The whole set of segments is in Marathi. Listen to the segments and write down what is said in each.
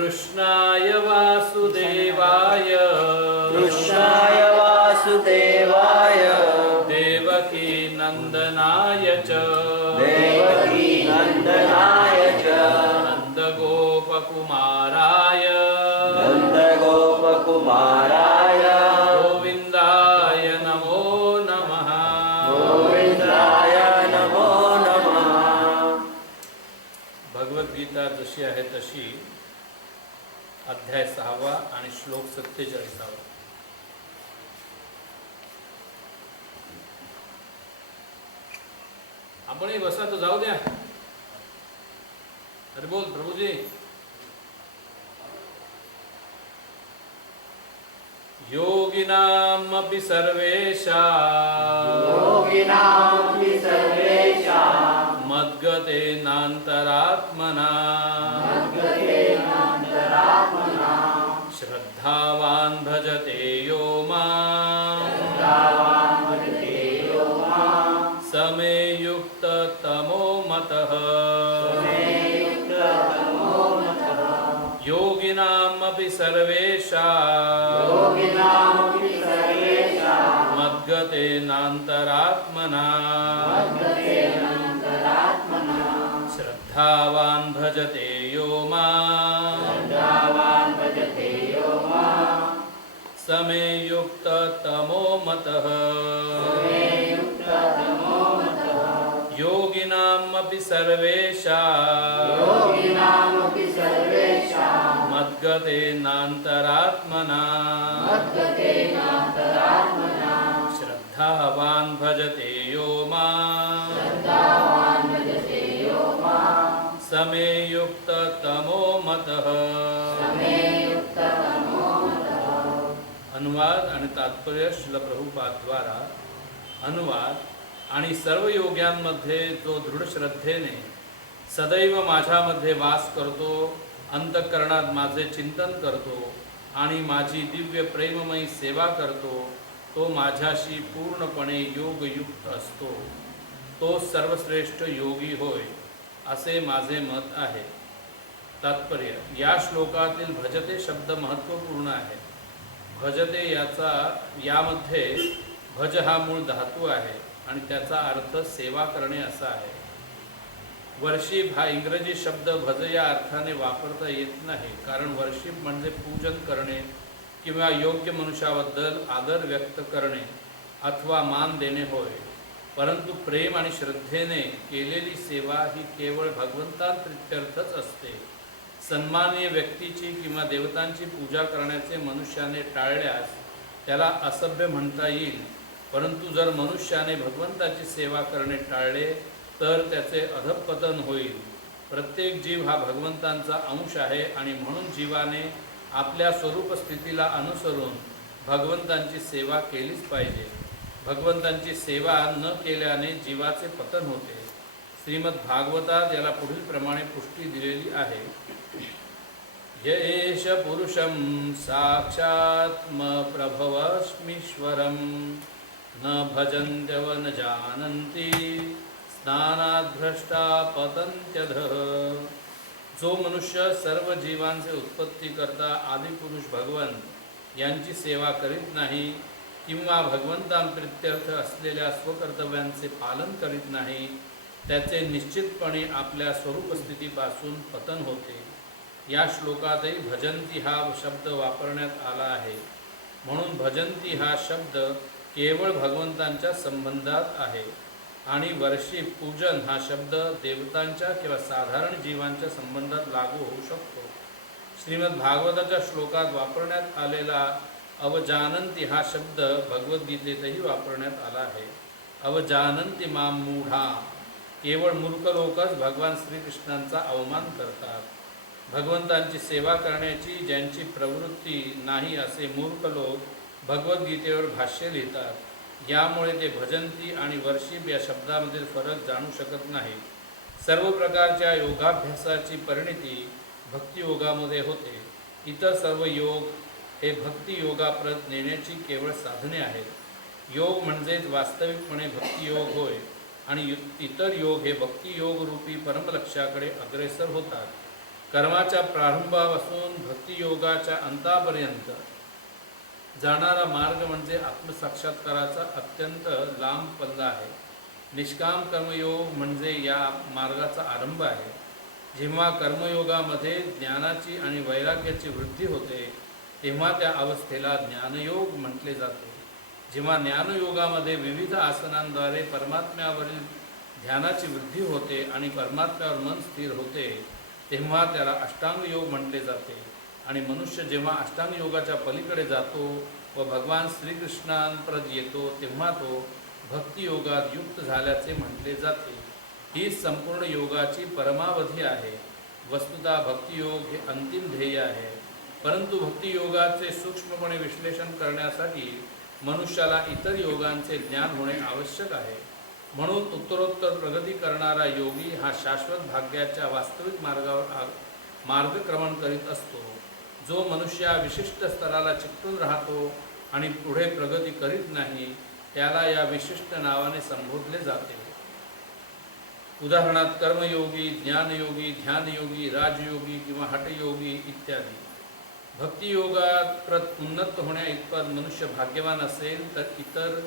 कृष्णाय वासुदेवाय देवकी नंदनाय च नंदगोपकुमाराय गोविंदाय नमो नमः। भगवद्गीता जशी आहे तशी अध्याय 6 आणि श्लोक 47. आपणही बसा तो जाऊ द्या. अरे बोल प्रभुजी. योगिनामपि सर्वेषां मद्गतेनान्तरात्मना श्रद्धावान् भजते यो मां समे युक्ततमो मतः। योगिनामपि सर्वेषां मद्गतेनान्तरात्मना श्रद्धावान् भजते यो मां समे युक्ततमो मतः। योगिनामपि सर्वेषां मद्गतेनान्तरात्मना श्रद्धावान् भजते यो मां समे युक्ततमो मतः। अनुवाद आणि तात्पर्य श्रील प्रभुपादद्वारा. अनुवाद. आणि सर्व योग्यांमध्ये जो दृढ श्रद्धेने सदैव माझ्यामध्ये वास करतो, अंतःकरणात माझे चिंतन करतो आणि माझी दिव्य प्रेममयी सेवा करतो, तो माझ्याशी पूर्णपणे योगयुक्त असतो. तो सर्वश्रेष्ठ योगी होय, असे माझे मत आहे. तात्पर्य. या श्लोकातील भजते शब्द महत्त्वपूर्ण आहे. भजते यामध्ये भज हा मूळ धातू आहे आणि त्याचा अर्थ सेवा करणे असा आहे. वर्शिप हा इंग्रजी शब्द भज या अर्थाने वापरता येत नाही, कारण वर्शिप म्हणजे पूजन करणे किंवा योग्य मनुष्याबद्दल आदर व्यक्त करणे अथवा मान देणे होय. परंतु प्रेम आणि श्रद्धेने केलेली सेवा ही केवळ भगवंतांप्रित्यर्थच असते. सन्माननीय व्यक्तीची किंवा देवतांची पूजा करण्याचे मनुष्याने टाळल्यास त्याला असभ्य म्हणता येईल, परंतु जर मनुष्याने भगवंताची सेवा करणे टाळले तर त्याचे अधःपतन होईल. प्रत्येक जीव हा भगवंतांचा अंश आहे आणि म्हणून जीवाने आपल्या स्वरूप स्थितीला अनुसरून भगवंतांची सेवा केलीच पाहिजे. भगवंतांची सेवा न केल्याने जीवाचे पतन होते. श्रीमद भागवतात याला पुढील प्रमाणे पुष्टी दिलेली आहे. येष पुरुषं साक्षात्मप्रभवस्मीश्वरं न भजन्त्यव न जानन्ति स्नानाद्भ्रष्टा पतन्त्यधः. जो मनुष्य सर्व जीवांचे उत्पत्तीकर्ता आदिपुरुष भगवंत यांची सेवा करीत नाही किंवा भगवंतांप्रित्यर्थ असलेल्या स्वकर्तव्यांचे पालन करीत नाही, त्याचे निश्चितपणे आपल्या स्वरूपस्थितीपासून पतन होते. या श्लोकातही भजंती हा शब्द वापरण्यात आला आहे. म्हणून भजंती हा शब्द केवळ भगवंतांच्या संबंधात आहे आणि वर्षिप पूजन हा शब्द देवतांच्या किंवा साधारण जीवांच्या संबंधात लागू होऊ शकतो. श्रीमद भागवताच्या श्लोकात वापरण्यात आलेला अवजानंती हा शब्द भगवद्गीतेतही वापरण्यात आला आहे. अवजानंती मां मूढा. केवळ मूर्ख लोकच भगवान श्रीकृष्णांचा अवमान करतात. भगवंतांची सेवा करण्याची ज्यांची प्रवृत्ती नाही असे मूर्ख लोक भगवद्गीतेवर भाष्य लिहितात. यामुळे ते भजंती आणि वर्षिप या शब्दामधील फरक जाणू शकत नाही. सर्व प्रकारच्या योगाभ्यासाची परिणिती भक्तियोगामध्ये होते. इतर सर्व योग हे भक्तियोगाप्रत नेण्याची केवळ साधने आहेत. योग म्हणजेच वास्तविकपणे भक्तियोग होय आणि इतर योग हे भक्तियोग रूपी परमलक्ष्याकडे अग्रेसर होतात. कर्माच्या प्रारंभापासून भक्तियोगाच्या अंतापर्यंत जाणारा मार्ग म्हणजे आत्मसाक्षात्काराचा अत्यंत लांब पल्ला आहे. निष्काम कर्मयोग म्हणजे या मार्गाचा आरंभ आहे. जेव्हा कर्मयोगामध्ये ज्ञानाची आणि वैराग्याची वृद्धी होते तेव्हा त्या अवस्थेला ज्ञानयोग म्हटले जाते. जेव्हा ज्ञानयोगामध्ये विविध आसनांद्वारे परमात्म्यावरील ध्यानाची वृद्धी होते आणि परमात्म्यावर मन स्थिर होते तेव्हा त्याला अष्टांग योग म्हटले जाते. आणि मनुष्य जेव्हा अष्टांग योगाच्या पलीकडे जातो व भगवान श्रीकृष्णांप्रत येतो तेव्हा तो भक्तियोगात युक्त झाल्याचे म्हटले जाते. ही संपूर्ण योगाची परमावधी आहे. वस्तुतः भक्तियोग हे अंतिम ध्येय आहे. परंतु भक्तियोगाचे सूक्ष्मपणे विश्लेषण करण्यासाठी मनुष्याला इतर योगांचे ज्ञान होणे आवश्यक आहे. म्हणून उत्तरोत्तर प्रगती करणारा योगी हा शाश्वत भाग्याच्या वास्तविक मार्गावर मार्गक्रमण करीत असतो. जो मनुष्य विशिष्ट स्तराला चिकटून राहतो आणि पुढे प्रगती करीत नाही त्याला या विशिष्ट नावाने संबोधले जाते. उदाहरणार्थ कर्मयोगी, ज्ञानयोगी, ध्यानयोगी, राजयोगी किंवा हठयोगी इत्यादी. भक्तियोगात प्रत उन्नत होण्या इतपत मनुष्य भाग्यवान असेल तर इतर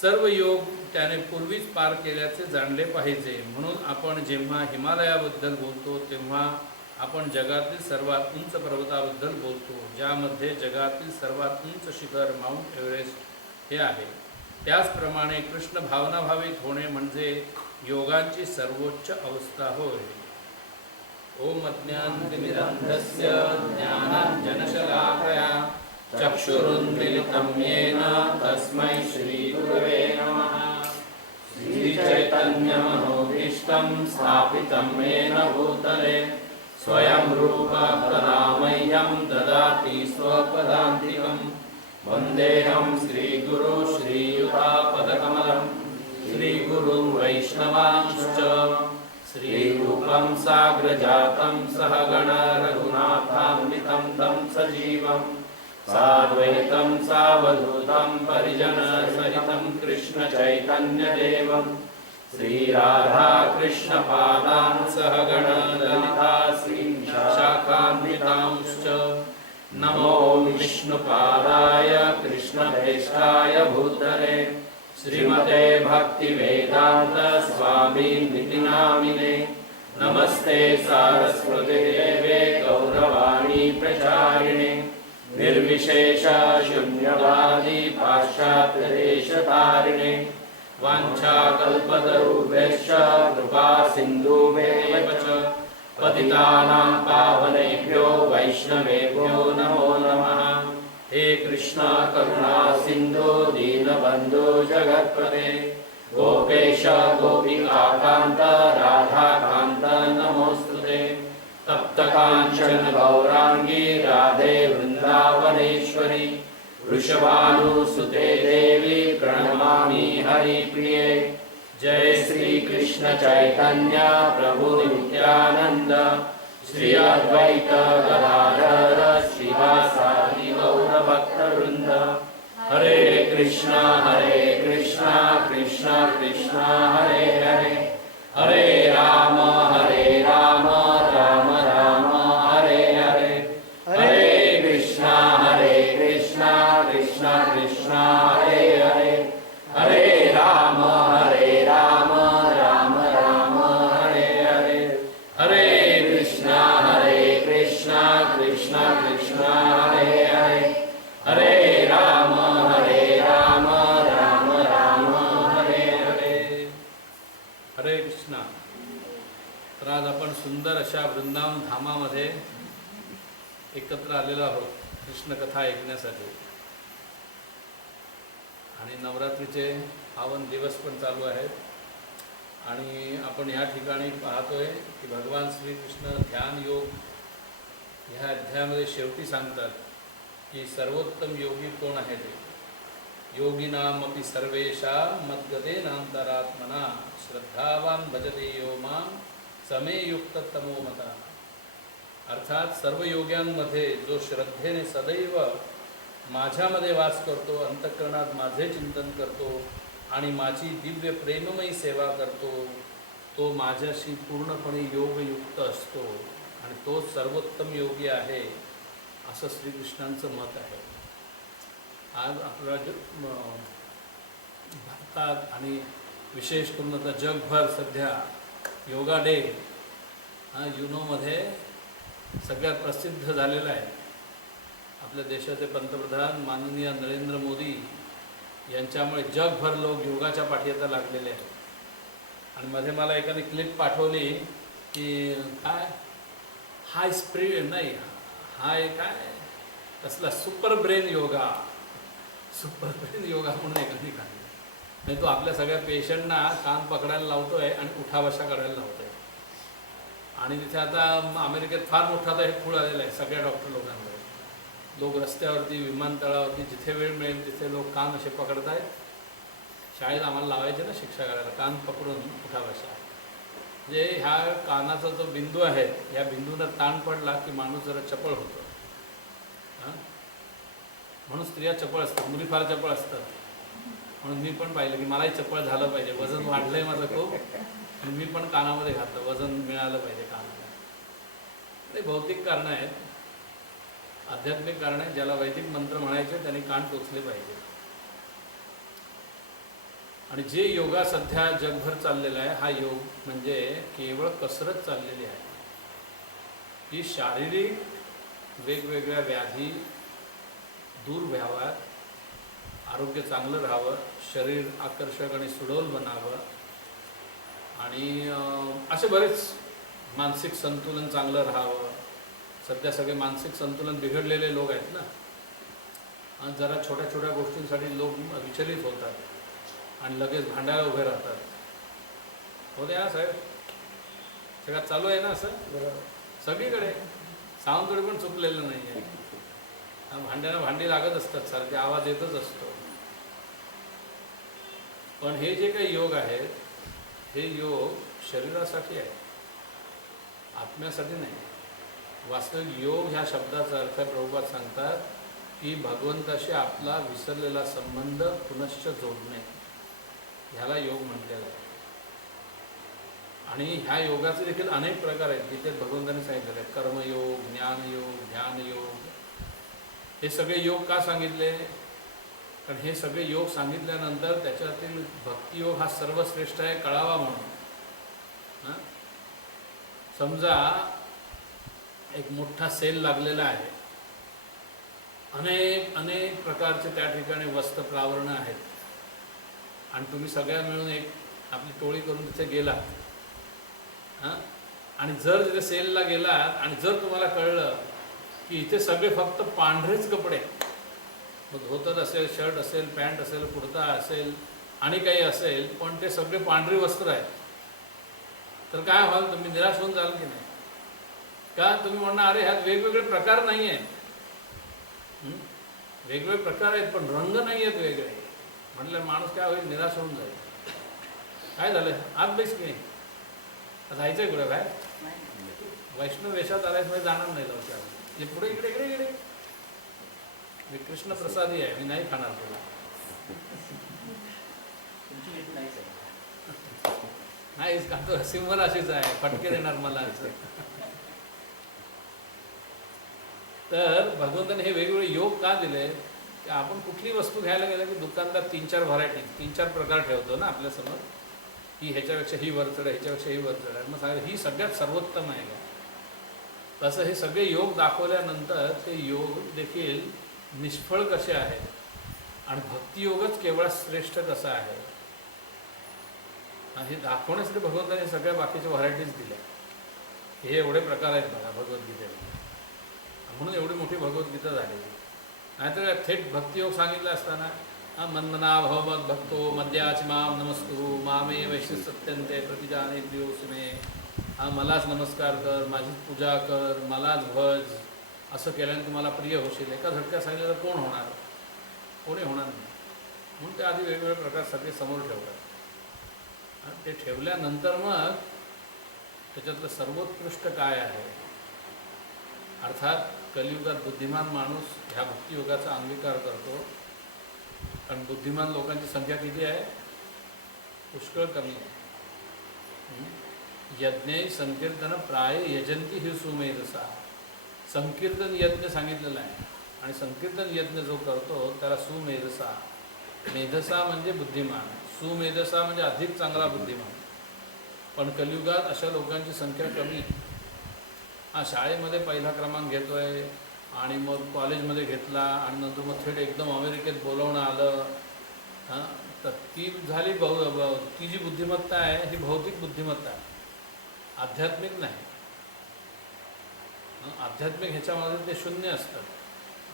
सर्व योग त्याने पूर्वीच पार केल्याचे जाणले पाहिजे. म्हणून आपण जेव्हा हिमालयाबद्दल बोलतो तेव्हा आपण जगातील सर्वात उंच पर्वताबद्दल बोलतो, ज्यामध्ये जगातील सर्वात उंच शिखर माउंट एव्हरेस्ट हे आहे. त्याचप्रमाणे कृष्ण भावनाभावित होणे म्हणजे योगांची सर्वोच्च अवस्था होय. ओम अज्ञानतिमिरान्धस्य ज्ञानाञ्जनशलाकया चक्षुरुन्मीलितं येन तस्मै श्रीगुरवे नमः. श्रीचैतन्यमनोभीष्टं स्थापितं येन भूतले स्वयं रूपः कदा मह्यं ददाति स्वपदान्तिकं. वन्देऽहं श्रीगुरु श्रीयुतापदकमलं श्रीगुरुं वैष्णवांश्च. श्रीरूपं साग्रजातं सहगण रघुनाथान्वितं तं सजीवं साद्वैतं सावधूतं परिजनसहितं कृष्णचैतन्यदेवं श्रीराधा कृष्णपादान् सहगण ललिता श्रीशाखान्वितांश्च. नमो विष्णुपादाय कृष्णप्रेष्ठाय भूतले श्रीमते भक्तिवेदांत स्वामिनिति नामिने. नमस्ते सारस्वते देवे गौरवाणी प्रचारिणे निर्विशेष शून्यवादी पाश्चात्यदेशतारिणे. वाञ्छाकल्पतरुभ्यश्च कृपा सिन्धुभ्येव च पतितानां पावनेभ्यो वैष्णवेभ्यो नमो नमः. हे कृष्ण करुणा सिन्धु दीनबन्धु जगत्पते गोपेश गोपिकान्त राधाकान्त नमोस्तुते. तप्तकाञ्चन गौरांगी राधे वृन्दावनेश्वरी वृषभानुसुते देवी प्रणमामि हरिप्रिये. जय श्री कृष्ण चैतन्य प्रभु नित्यानंद श्री अद्वैत गदाधर श्रीवासादि गौरभक्तवृंद. हरे कृष्णा कृष्णा कृष्णा हरे हरे हरे राम राम राम हरे हरे. हरे कृष्णा कृष्णा कृष्णा हरे हरे हरे राम राम हरे हरे. हरे कृष्णा कृष्णा कृष्णा हरे हरे हरे राम राम हरे हरे. हरे कृष्णा. तर आज आपण सुंदर अशा वृंदावन धामामध्ये एकत्र आलेलो आहोत कृष्णकथा ऐकण्यासाठी. आणि नवरात्रीचे पावन दिवस पण चालू आहेत. आणि आपण या ठिकाणी पाहतोय की भगवान श्रीकृष्ण ध्यान योग ह्या अध्यायामध्ये शेवटी सांगतात की सर्वोत्तम योगी कोण आहे ते. योगिनामपि सर्वेषां मद्गतेनान्तरात्मना श्रद्धावान भजते यो मां समे युक्ततमो मता. अर्थात सर्व योग्यांमध्ये जो श्रद्धेने सदैव माझ्यामध्ये वास करतो, अंतःकरणात माझे चिंतन करतो आणि माझी दिव्य प्रेममयी सेवा करतो तो माझ्याशी पूर्णपणे योगयुक्त असतो. आणि तोच सर्वोत्तम योगी आहे असं श्रीकृष्णांचं मत आहे. आज आपला भारतात आणि विशेष करून आता जगभर सध्या योगा डे हा युनोमध्ये सगळ्यात प्रसिद्ध झालेला आहे. आपल्या देशाचे पंतप्रधान माननीय नरेंद्र मोदी यांच्यामुळे जगभर लोक योगाच्या पाठी आता लागलेले आहेत. आणि मध्ये मला एकाने क्लिप पाठवली की काय हाय स्प्रिट नाही हाय काय कसला सुपर ब्रेन योगा म्हणून एकाने काढलं. म्हणजे तो आपल्या सगळ्या पेशंटना कान पकडायला लावतो आहे आणि उठाबशा करायला लावतो आहे. आणि तिथे आता अमेरिकेत फार मोठा आता हे खूळ आलेला आहे सगळ्या डॉक्टर लोकांकडे. लोक रस्त्यावरती विमानतळावरती जिथे वेळ मिळेल तिथे लोक कान असे पकडत आहेत. शाळेत आम्हाला लावायचे ना शिक्षा करायला कान पकडून उठाबशा. म्हणजे ह्या कानाचा जो बिंदू आहे ह्या बिंदूला ताण पडला की माणूस जरा चपळ होतो. हां म्हणून स्त्रिया चपळ असतात, मुली फार चपळ असतात. म्हणून मी पण पाहिलं की मलाही चपळ झालं पाहिजे. वजन वाढलं आहे माझं खूप आणि मी पण कानामध्ये घातलं, वजन मिळालं पाहिजे कानाला. ते भौतिक कारणं आहेत, आध्यात्मिक कारणं आहेत. ज्याला वैदिक मंत्र म्हणायचे त्यांनी कान टोचले पाहिजे. आणि जे योगा सध्या जगभर चाललेला आहे हा योग म्हणजे केवळ कसरत चाललेली आहे. ही शारीरिक वेगवेगळ्या व्याधी दूर व्हाव्यात, आरोग्य चांगलं राहावं, शरीर आकर्षक आणि सुडौल बनावं आणि असे बरेच मानसिक संतुलन चांगलं राहावं. सध्या सगळे मानसिक संतुलन बिघडलेले लोक आहेत ना. आणि जरा छोट्या छोट्या गोष्टींसाठी लोक विचलित होतात आणि लगेच भांडायला उभे राहतात. हो द्या साहेब, सगळ्यात चालू आहे ना असं सगळीकडे. सावंतवाडी पण चुकलेलं नाही आहे. भांड्यानं भांडी लागत असतात, सारखे आवाज येतच असतो. पण हे जे काही योग आहेत हे योग शरीरासाठी आहे, आत्म्यासाठी नाही. वास्तविक योग ह्या शब्दाचा अर्थ प्रभुपाद सांगतात की भगवंताशी आपला विसरलेला संबंध पुनश्च जोडणे, ह्याला योग म्हटलेला आहे. आणि ह्या योगाचे देखील अनेक प्रकार आहेत जिथे भगवंतांनी सांगितलेले आहेत. कर्मयोग, ज्ञानयोग, ध्यानयोग, हे सगळे योग का सांगितले? कारण हे सगळे योग सांगितल्यानंतर त्याच्यातील भक्तियोग हा सर्वश्रेष्ठ आहे कळावा म्हणून. समजा एक मोठा सेल लागलेला आहे, अनेक अनेक प्रकारचे त्या ठिकाणी वस्त्र प्रावरणं आहेत आणि तुम्ही सगळ्या मिळून एक आपली टोळी करून तिथे गेलात. आणि जर तिथे सेलला गेलात आणि जर तुम्हाला कळलं की इथे सगळे फक्त पांढरेच कपडे, मग धोतर असेल, शर्ट असेल, पॅन्ट असेल, कुर्ता असेल आणि काही असेल, पण ते सगळे पांढरी वस्त्र आहेत, तर काय व्हाल? तुम्ही निराश होऊन जाल की नाही? का तुम्ही म्हणणार अरे ह्यात वेगवेगळे प्रकार नाही आहेत. वेगवेगळे प्रकार आहेत पण रंग नाही आहेत वेगळे. म्हटलं माणूस काय होईल? निराश होऊन जाईल. काय झालं? आज बेस की नाही जायचं आहे कुठं? काय वैष्णव वेशात आल्यास मध्ये जाणार नाही लवकर. हे पुढे इकडे इकडे इकडे मी कृष्ण प्रसादी आहे, मी नाही खाणार तुला. नाही का तो सिंह राशीच आहे, फटके देणार मला. तर भगवंताने हे वेगवेगळे योग का दिले की आपण कुठली वस्तू घ्यायला गेलं की दुकानदार 3-4 व्हरायटी 3-4 प्रकार ठेवतो ना आपल्यासमोर, ही ह्याच्यापेक्षा ही वरचढ आहे, ह्याच्यापेक्षा ही वरचढ आहे, मग सांगा ही सगळ्यात सर्वोत्तम आहे का? तसं हे सगळे योग दाखवल्यानंतर ते योग देखील निष्फळ कसे आहेत आणि भक्तियोगच केवळ श्रेष्ठ कसा आहे हे दाखवण्यासाठी भगवंताने सगळ्या बाकीच्या व्हरायटीज दिल्या. हे एवढे प्रकार आहेत बघा भगवद्गीतेमध्ये, म्हणून एवढी मोठी भगवद्गीता झालेली. नाहीतर थेट भक्तियोग सांगितलं असताना मन्मना भवमद भक्तो मद्याच माम नमस्कुरु मामे वैश्य सत्यंते प्रतिजाने प्रियोसमे, मलाच नमस्कार कर, माझीच पूजा कर, मलाच भज, असं केल्याने तुम्हाला प्रिय होशील. एका झटक्यात सांगितलं तर कोण होणार? कोणी होणार नाही. म्हणून ते आधी वेगवेगळे प्रकार सगळे समोर ठेवतात. ते ठेवल्यानंतर मग त्याच्यातलं सर्वोत्कृष्ट काय आहे, अर्थात कलियुगात बुद्धिमान माणूस ह्या भक्तियोगाचा अंगीकार करतो. कारण बुद्धिमान लोकांची संख्या किती आहे? पुष्कळ कमी आहे. यज्ञ संकीर्तन प्राय यजंती ही सुमेधसा. संकीर्तन यज्ञ सांगितलेला आहे आणि संकीर्तन यज्ञ जो करतो त्याला सुमेधसा. मेधसा म्हणजे बुद्धिमान, सुमेधसा म्हणजे अधिक चांगला बुद्धिमान. पण कलियुगात अशा लोकांची संख्या कमी. हा शाळेमध्ये पहिला क्रमांक घेतोय आणि मग कॉलेजमध्ये घेतला आणि नंतर मग थेट एकदम अमेरिकेत बोलवणं आलं. हां, तर ती झाली ती जी बुद्धिमत्ता आहे ही भौतिक बुद्धिमत्ता आहे, आध्यात्मिक नाही. आध्यात्मिक ह्याच्यामध्ये ते शून्य असतात.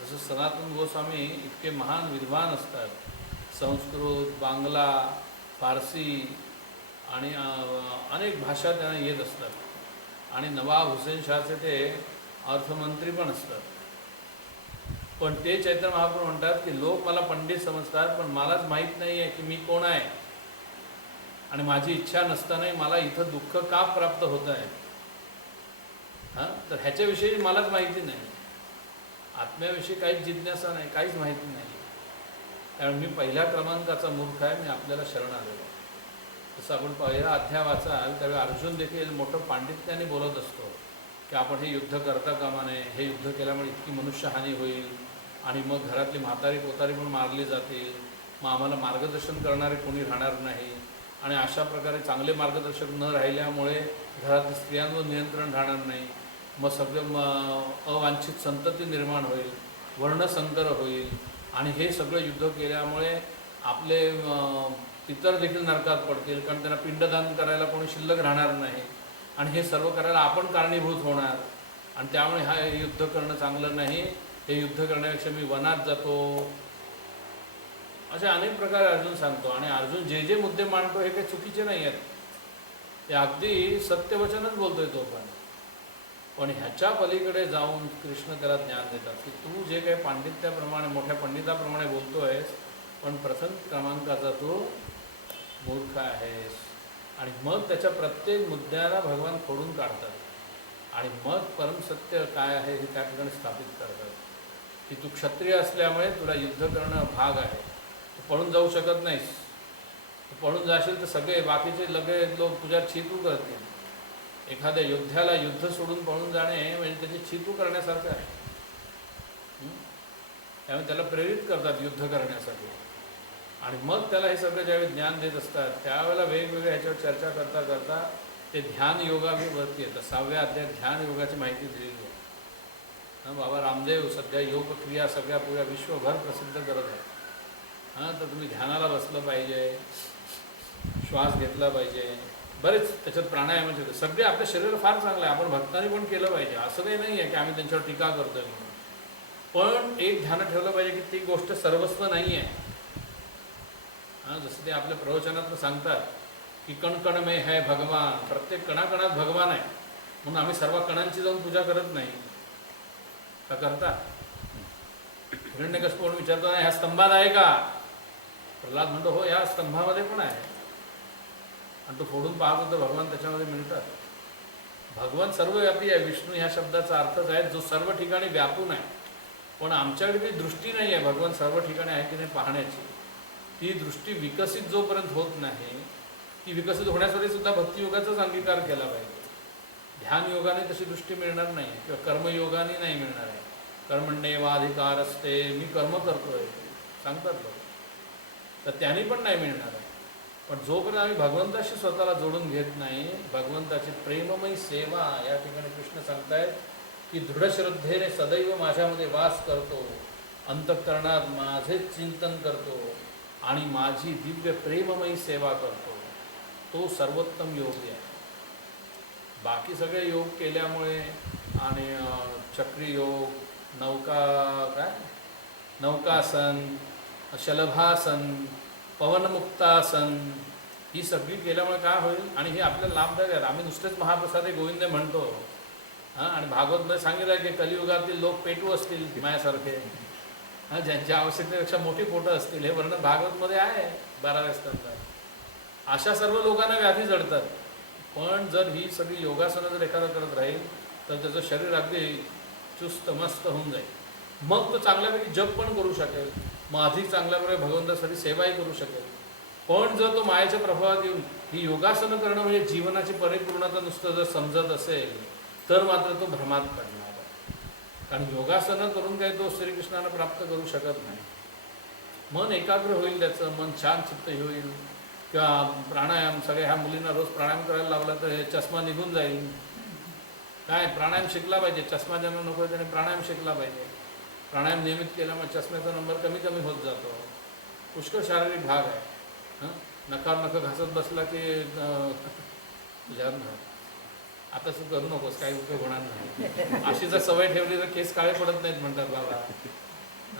जसं सनातन गोस्वामी इतके महान विद्वान असतात, संस्कृत, बांगला, फारसी आणि अनेक भाषा त्यांना येत असतात आणि नवाब हुसेन शाहचे ते अर्थमंत्री पण असतात. पण ते चैतन्य महाप्रभू म्हणतात की लोक मला पंडित समजतात पण मलाच माहीत नाही आहे की मी कोण आहे आणि माझी इच्छा नसतानाही मला इथं दुःख का प्राप्त होत आहे. हां, तर ह्याच्याविषयी मलाच माहिती नाही. आत्म्याविषयी काहीच जिज्ञासा नाही, काहीच माहिती नाही. कारण मी पहिल्या क्रमांकाचा मूर्ख आहे, मी आपल्याला शरण आलेलो. जसं आपण पहिला अध्याय वाचाल त्यावेळी अर्जुन देखील मोठं पांडित्याने बोलत असतो की आपण हे युद्ध करता कामा नये, हे युद्ध केल्यामुळे इतकी मनुष्यहानी होईल आणि मग घरातली म्हातारी पोतारी पण मारली जातील, मग आम्हाला मार्गदर्शन करणारे कोणी राहणार नाही आणि अशा प्रकारे चांगले मार्गदर्शक न राहिल्यामुळे घरातील स्त्रियांवर नियंत्रण राहणार नाही. मग सगळं अवांछित संतती निर्माण होईल, वर्णसंकर होईल आणि हे सगळं युद्ध केल्यामुळे आपले पितर देखील नरकात पडतील कारण त्यांना पिंडदान करायला कोणी शिल्लक राहणार नाही आणि हे सर्व करायला आपण कारणीभूत होणार आणि त्यामुळे हा युद्ध करणं चांगलं नाही. हे युद्ध करण्यापेक्षा मी वनात जातो. असे अनेक प्रकारे अर्जुन सांगतो आणि अर्जुन जे जे मुद्दे मांडतो हे काही चुकीचे नाही आहेत, ते अगदी सत्यवचनच बोलतोय तो. पण ह्याच्या पलीकडे जाऊन कृष्ण त्याला ज्ञान देतात की तू जे काही पांडित्याप्रमाणे मोठ्या पंडिताप्रमाणे बोलतोयस पण प्रथम क्रमांकाचा तू मूर्ख आहेस. आणि मग त्याच्या प्रत्येक मुद्द्याला भगवान फोडून काढतात आणि मग परमसत्य काय आहे हे त्या ठिकाणी स्थापित करतात की तू क्षत्रिय असल्यामुळे तुला युद्ध करणं भाग आहे, तू पळून जाऊ शकत नाहीस. तू पळून जाशील तर सगळे बाकीचे लगे लोक तुझ्या छितू करतील. एखाद्या योद्ध्याला युद्ध सोडून पळून जाणे म्हणजे त्याची छितू करण्यासारखं आहे. त्यामुळे त्याला प्रेरित करतात युद्ध करण्यासाठी आणि मग त्याला हे सगळं ज्यावेळी ज्ञान देत असतात त्यावेळेला वेगवेगळ्या ह्याच्यावर चर्चा करता करता ते ध्यान योगावरती येतं. 6व्या अध्यायात ध्यान योगाची माहिती दिलेली आहे. बाबा रामदेव सध्या योग क्रिया सगळ्या पुऱ्या विश्वभर प्रसिद्ध करत आहे. हां, तर तुम्ही ध्यानाला बसलं पाहिजे, श्वास घेतला पाहिजे, बरेच त्याच्यात प्राणायामाचे होते. सगळे आपल्या शरीर फार चांगलं आहे, आपण भक्तांनी पण केलं पाहिजे. असं काही नाही आहे की आम्ही त्यांच्यावर टीका करतोय म्हणून. पण एक ध्यानात ठेवलं पाहिजे की ती गोष्ट सर्वस्व नाही आहे. हां, जसं ते आपल्या प्रवचनात सांगतात की कण कण में है भगवान, प्रत्येक कणाकणात भगवान आहे म्हणून आम्ही सर्व कणांची जाऊन पूजा करत नाही का करता. हिरण्यकश्यप विचारतो ना ह्या स्तंभात आहे का, प्रल्हाद म्हणतो हो ह्या स्तंभामध्ये पण आहे आणि तो फोडून पाहतो तर भगवान त्याच्यामध्ये मिळतात. भगवान सर्वव्यापी आहे. विष्णू ह्या शब्दाचा अर्थच आहे जो सर्व ठिकाणी व्यापून आहे. पण आमच्याकडे ती दृष्टी नाही आहे भगवान सर्व ठिकाणी आहे की नाही पाहण्याची. ती दृष्टी विकसित जोपर्यंत होत नाही, ती विकसित होण्यासाठी सुद्धा भक्तियोगाचाच अंगीकार केला पाहिजे. ध्यान योगाने तशी दृष्टी मिळणार नाही किंवा कर्मयोगाने नाही मिळणार आहे. कर्मण्येवाधिकार असते, मी कर्म करतोय सांगतात लोक, तर त्याने पण नाही मिळणार आहे. पण जोपर्यंत आम्ही भगवंताशी स्वतःला जोडून घेत नाही, भगवंताची प्रेममयी सेवा या ठिकाणी कृष्ण सांगतायत की दृढश्रद्धेने सदैव माझ्यामध्ये वास करतो, अंतःकरणात माझे चिंतन करतो आणि माझी दिव्य प्रेममयी सेवा करतो, तो सर्वोत्तम योग आहे. बाकी सगळे योग केल्यामुळे आणि चक्री योग, नौकासन, शलभासन, पवनमुक्तासन ही सगळी केल्यामुळे काय होईल आणि हे आपल्याला लाभदायक आहे. आम्ही नुसतेच महाप्रसादे गोविंदे म्हणतो. हां, आणि भागवतमध्ये सांगितलं आहे की कलियुगातील लोक पेटू असतील माझ्यासारखे, हां, ज्यांच्या आवश्यकतेपेक्षा मोठी पोटं असतील. हे वर्णन भागवतमध्ये आहे 12व्या स्कंदात. अशा सर्व लोकांना व्याधी जडतात. पण जर ही सगळी योगासनं जर एखादा करत राहील तर त्याचं शरीर अगदी चुस्त मस्त होऊन जाईल. मग तो चांगल्यापैकी जप पण करू शकेल, मग अधिक चांगल्या प्रकारे भगवंतासाठी सेवाही करू शकेल. पण जर तो मायेच्या प्रभावात येऊन ही योगासनं करणं म्हणजे जीवनाची परिपूर्णता नुसतं जर समजत असेल तर मात्र तो भ्रमात पडणार आहे. कारण योगासनं करून काही तो श्रीकृष्णाला प्राप्त करू शकत नाही. मन एकाग्र होईल, त्याचं मन छान चित्त होईल. किंवा प्राणायाम, सगळ्या ह्या मुलींना रोज प्राणायाम करायला लावला तर हे चष्मा निघून जाईल. काय प्राणायाम शिकला पाहिजे, चष्मा ज्यांना नको आहे त्याने प्राणायाम शिकला पाहिजे. प्राणायाम नियमित केल्यामुळे चष्म्याचा नंबर कमी कमी होत जातो. पुष्कळ शारीरिक भाग आहे. नखावर नखं घासत बसला की आता तू करू नकोस, काही उपयोग होणार नाही. अशी जर सवय ठेवली तर केस काळे पडत नाहीत म्हणतात बाबा.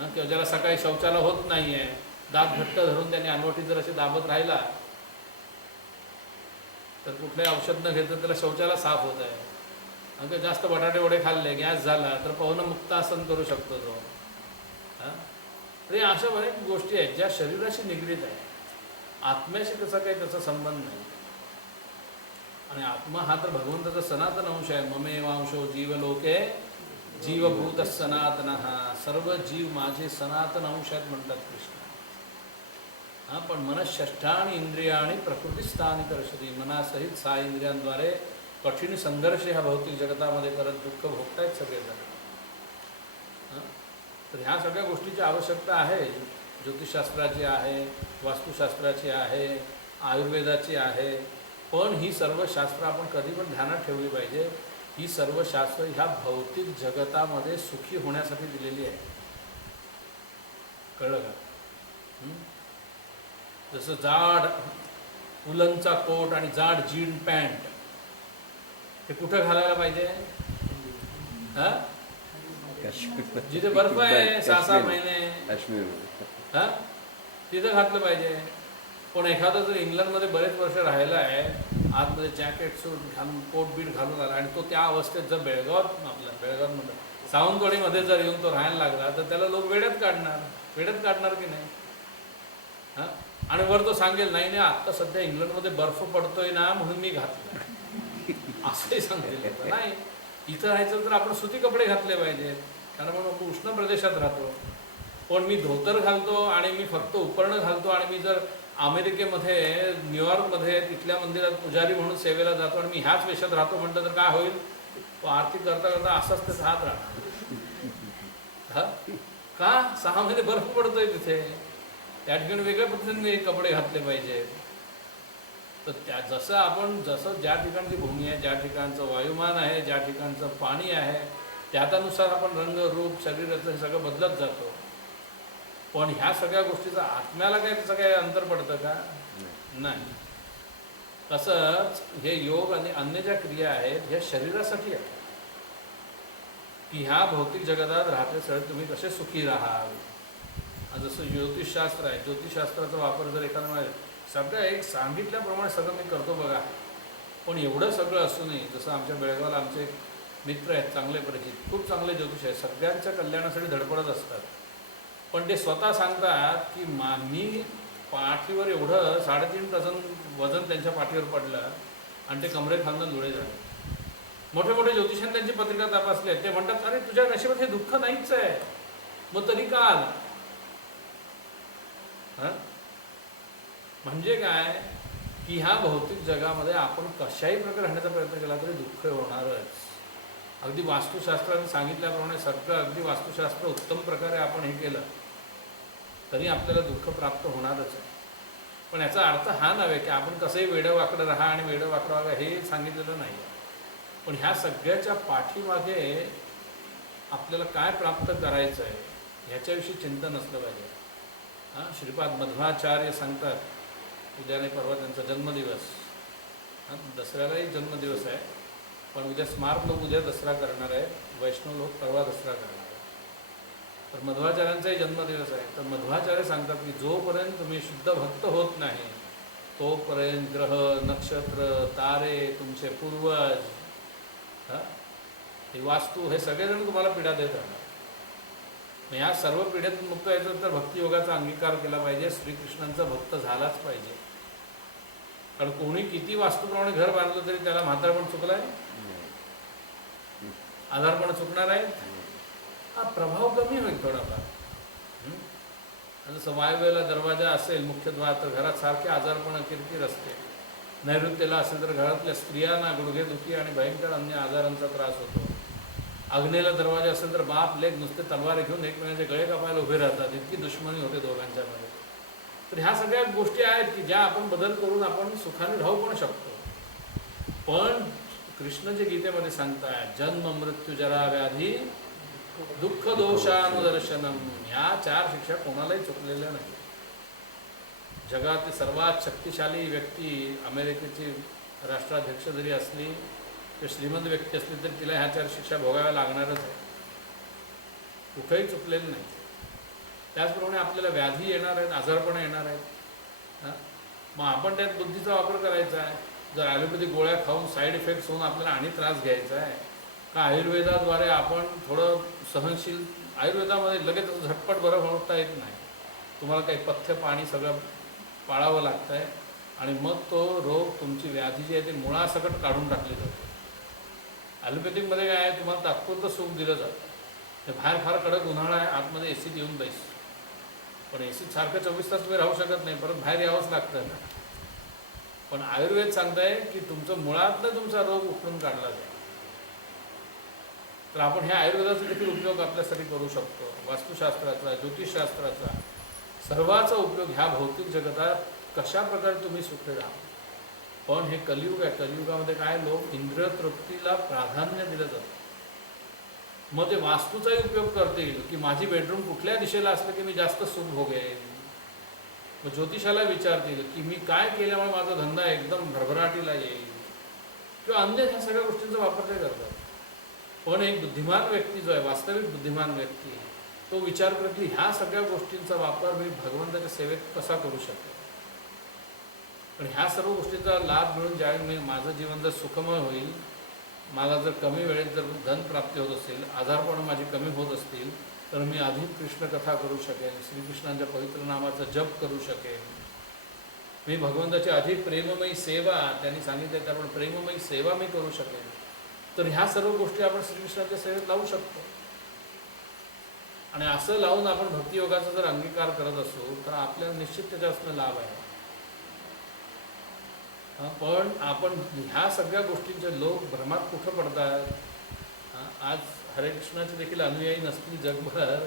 किंवा ज्याला सकाळी शौचाला होत नाही आहे, दात घट्ट धरून त्याने अनवटी जर असे दाबत राहिला तर कुठलंही औषध न घेतं त्याला शौचाला साफ होत आहे. आणि जास्त बटाटे वडे खाल्ले, गॅस झाला तर पवनमुक्तासन करू शकतो तो. तरी अशा बऱ्याच गोष्टी आहेत ज्या शरीराशी निगडीत आहे. आत्म्याशी त्याचा काही त्याचा संबंध नाही. आणि आत्मा हा तर भगवंताचा सनातन अंश आहे. ममेवांशो जीवलोके जीवभूत सनातन, हा सर्व जीव माझे सनातन अंश आहेत म्हणतात कृष्ण. पण मनःषष्ठानी इंद्रियाणी प्रकृतीस्थानी कर्षती, मनासहित 6 इंद्रियांद्वारे कठीण संघर्ष ह्या भौतिक जगतामध्ये करत दुःख भोगतायत सगळेजण. तर ह्या सगळ्या गोष्टीची आवश्यकता आहे. ज्योतिषशास्त्राची आहे, वास्तुशास्त्राची आहे, आयुर्वेदाची आहे. पण ही सर्व शास्त्र आपण कधी पण ध्यानात ठेवली पाहिजे. ही सर्व शास्त्र ह्या भौतिक जगतामध्ये सुखी होण्यासाठी दिलेली आहे. कळलं का? जसं जाड उलनचा कोट आणि जाड जीन पॅन्ट हे कुठं घालायला पाहिजे? जिथे बर्फ आहे 6-6 महिने तिथं घातलं पाहिजे. पण एखादा जर इंग्लंडमध्ये बरेच वर्ष राहिला आहे, आतमध्ये जॅकेट सूट घालून कोट बीट घालून आला आणि तो त्या अवस्थेत जर बेळगावमध्ये सावंतवाडीमध्ये जर येऊन तो राहायला लागला तर त्याला लोक वेड्यात काढणार की नाही? आणि वर तो सांगेल नाही आत्ता सध्या इंग्लंडमध्ये बर्फ पडतोय ना म्हणून मी घातलं, असंही सांगेल. नाही, इथं राहायचं तर आपण सुती कपडे घातले पाहिजेत, कारण मग आपण उष्ण प्रदेशात राहतो. पण मी धोतर घालतो आणि मी फक्त उपरणं घालतो आणि मी जर अमेरिकेमध्ये न्यूयॉर्कमध्ये तिथल्या मंदिरात पुजारी म्हणून सेवेला जातो आणि मी ह्याच वेशात राहतो म्हटलं तर काय होईल? तो आरती करता करता असाच त्याचा हात राहणार. का? 6 महिने बर्फ पडतोय तिथे, त्या ठिकाणी वेगळ्या पद्धतीने कपडे घातले पाहिजेत. तर जसं ज्या ठिकाणची भूमी आहे, ज्या ठिकाणचं वायुमान आहे, ज्या ठिकाणचं पाणी आहे, त्यानुसार आपण रंग रूप शरीराचं हे सगळं बदलत जातो. पण ह्या सगळ्या गोष्टीचा आत्म्याला काय त्याचं काय अंतर पडतं का? नाही. तसंच हे योग आणि अन्य ज्या क्रिया आहेत ह्या शरीरासाठी आहेत की ह्या भौतिक जगतात राहते सगळे तुम्ही कसे सुखी राहाल. जसं ज्योतिषशास्त्र आहे, ज्योतिषशास्त्राचा वापर जर एखादा सगळं एक सांगितल्याप्रमाणे सगळं मी करतो बघा. पण एवढं सगळं असूनही जसं आमच्या बेळगावला आमचे एक मित्र आहेत चांगले परिचित, खूप चांगले ज्योतिष आहेत, सगळ्यांच्या कल्याणासाठी धडपडत असतात. पण ते स्वतः सांगतात की मी पाठीवर एवढं 3.5 टन वजन त्यांच्या पाठीवर पडलं आणि ते कमरेखालून लुळे झाले. मोठे मोठे ज्योतिषांनी त्यांची पत्रिका तपासली आहे. ते म्हणतात अरे तुझ्या नशिबात हे दुःख नाहीच आहे, मग तरी का आलं? म्हणजे काय की ह्या भौतिक जगामध्ये आपण कशाही प्रकारे राहण्याचा प्रयत्न केला तरी दुःख होणारच. अगदी वास्तुशास्त्राने सांगितल्याप्रमाणे सगळं अगदी वास्तुशास्त्र उत्तम प्रकारे आपण हे केलं तरी आपल्याला दुःख प्राप्त होणारच आहे. पण याचा अर्थ हा नव्हे की आपण कसंही वेडं-वाकडं राहा आणि वेडं-वाकडं वागा हे सांगितलेलं नाही. पण ह्या सगळ्याच्या पाठीमागे आपल्याला काय प्राप्त करायचं आहे ह्याच्याविषयी चिंतन असलं पाहिजे. श्रीपाद मध्वाचार्य सांगतात, उद्याने परवा त्यांचा जन्मदिवस, दसऱ्यालाही जन्मदिवस आहे, पण उद्या स्मार्त लोक उद्या दसरा करणार आहे, वैष्णव लोक परवा दसरा करणार आहे. तर मध्वाचार्यांचाही जन्मदिवस आहे. तर मध्वाचार्य सांगतात की जोपर्यंत तुम्ही शुद्ध भक्त होत नाही तोपर्यंत ग्रह नक्षत्र तारे तुमचे पूर्वज हे वास्तू हे सगळेजण तुम्हाला पीडा देत राहणार. ह्या सर्व पिढ्यातून मुक्त व्हायचं तर भक्तियोगाचा अंगीकार केला पाहिजे, श्रीकृष्णांचा भक्त झालाच पाहिजे. कारण कोणी किती वास्तूप्रमाणे घर बांधलं तरी त्याला म्हातारपण चुकलं आहे, आधारपण चुकणार आहे, हा प्रभाव कमी होईल थोडाफार. जसं वायव्येला दरवाजा असेल मुख्यद्वार तर घरात सारखे आजारपणा किरकिर असते. नैऋत्येला असेल तर घरातल्या स्त्रियांना गुडघेदुखी आणि भयंकर अन्य आजारांचा त्रास होतो. आग्नेयला दरवाजा असेल तर बाप लेक नुसते तलवारी घेऊन एकमेकांचे गळे कापायला उभे राहतात. इतकी दुश्मनी होते दोघांच्यामध्ये. तर ह्या सगळ्या गोष्टी आहेत की ज्या आपण बदल करून आपण सुखाने राहू पण शकतो. पण कृष्ण जे गीतेमध्ये सांगतायत जन्म मृत्यू जरा व्याधी दुःख दोषानुदर्शनम, ह्या 4 शिक्षा कोणालाही चुकलेल्या नाही. जगातील सर्वात शक्तिशाली व्यक्ती अमेरिकेची राष्ट्राध्यक्ष जरी असली किंवा श्रीमंत व्यक्ती असली तरी तिला ह्या 4 शिक्षा भोगाव्या लागणारच आहे. कुठेही चुकलेलं नाही. त्याचप्रमाणे आपल्याला व्याधी येणार आहेत, आजारपणं येणार आहेत. मग आपण त्यात बुद्धीचा वापर करायचा आहे. जर ॲलोपॅथिक गोळ्या खाऊन साईड इफेक्ट्स होऊन आपल्याला आणि त्रास घ्यायचा आहे का आयुर्वेदाद्वारे आपण थोडं सहनशील. आयुर्वेदामध्ये लगेच झटपट बरं होता येत नाही. तुम्हाला काही पथ्य पाणी सगळं पाळावं लागतं आहे आणि मग तो रोग तुमची व्याधी जी आहे ती मुळासकट काढून टाकली जाते. ॲलोपॅथिकमध्ये काय आहे, तुम्हाला तात्पुरतं सुख दिलं जातं. ते बाहेर फार कडक उन्हाळा आहे, आतमध्ये एसीत येऊन बैस. पण एसीत सारखं 24 तास तुम्ही राहू शकत नाही, परत बाहेर यावंच लागतं ना. पण आयुर्वेद सांगताय की तुमचं मुळातनं तुमचा रोग उकळून काढला जाईल. तर आपण ह्या आयुर्वेदाचा देखील उपयोग आपल्यासाठी करू शकतो. वास्तुशास्त्राचा, ज्योतिषशास्त्राचा, सर्वाचा उपयोग ह्या भौतिक जगतात कशा प्रकारे तुम्ही सुखी राहा. पण हे कलियुग आहे. कलियुगामध्ये काय लोक इंद्रिय तृप्तीला प्राधान्य दिलं जातं. मग ते वास्तूचाही उपयोग करता येईल की माझी बेडरूम कुठल्या दिशेला असलं की मी जास्त सुख भोगेन. मग ज्योतिषाला विचारतील की मी काय केल्यामुळे माझा धंदा एकदम भरभराटीला येईल किंवा अन्य ह्या सगळ्या गोष्टींचा वापर ते करतात. पण एक बुद्धिमान व्यक्ती जो आहे, वास्तविक बुद्धिमान व्यक्ती, तो विचार करतो की ह्या सगळ्या गोष्टींचा वापर मी भगवंताच्या सेवेत कसा करू शकेन. पण ह्या सर्व गोष्टींचा लाभ मिळून ज्यावेळी मी माझं जीवन जर सुखमय होईल, मला जर कमी वेळेत जर धन प्राप्ती होत असेल, आजारपण माझी कमी होत असतील, तर मी अधिक कृष्णकथा करू शकेन, श्रीकृष्णांच्या पवित्र नामाचा जप करू शकेन. मी भगवंताची अधिक प्रेममयी सेवा, त्यांनी सांगितलं त्याप्रमाणे प्रेममयी सेवा मी करू शकेन. तर ह्या सर्व गोष्टी आपण श्रीकृष्णाच्या सेवेत लावू शकतो. आणि असं लावून आपण भक्तियोगाचा जर अंगीकार करत असू तर आपल्याला निश्चित त्याच्यापासून लाभ आहे. पण आपण ह्या सगळ्या गोष्टींचे लोक भ्रमात कुठं पडतात. आज हरे कृष्णाचे देखील अनुयायी नसतील जगभर,